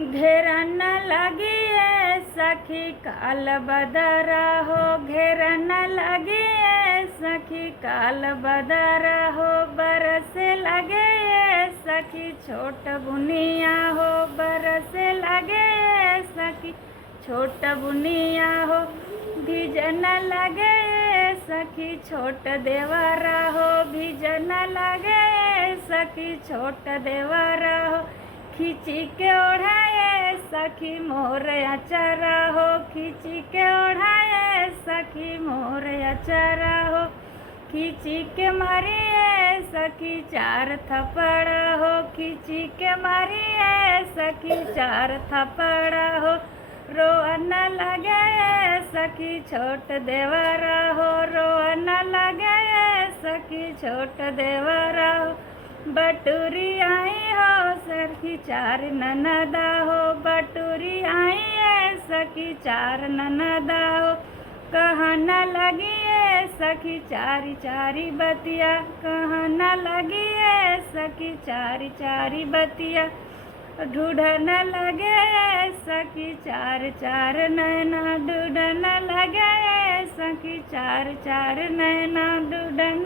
घेरन लगी सखी काल बदरा हो, घेरन लगी सखी काल बदरा हो, बरस लगे सखी छोट बुनिया हो, बरस लगे सखी छोट बुनिया हो, भिजन लगे सखी छोट देवरा हो, भिजन लगे सखी छोट देवरा हो, खींची के ओढ़ाए सखी मोर अचरा हो, खींची के ओढ़ाए सखी मोर अचरा हो, खींची के मारिए सखी चार थप्पड़ हो, खींची के मारिए सखी चार थप्पड़ हो, रोअन लगे सखी छोट देवरा हो, रोअन लगे सखी छोट देवरा हो, बटुरी आई हो सखी चार ननदा हो, बटुरी आई है सखी चार ननदा हो, कहन लगी है सखी चारी चारी बतिया, कहन लगी है सखी चारी चारी बतिया, ढूंढन लगे सखी चार चार नैना, ढूंढन लगे सखी चार चार नैना, ढूंढन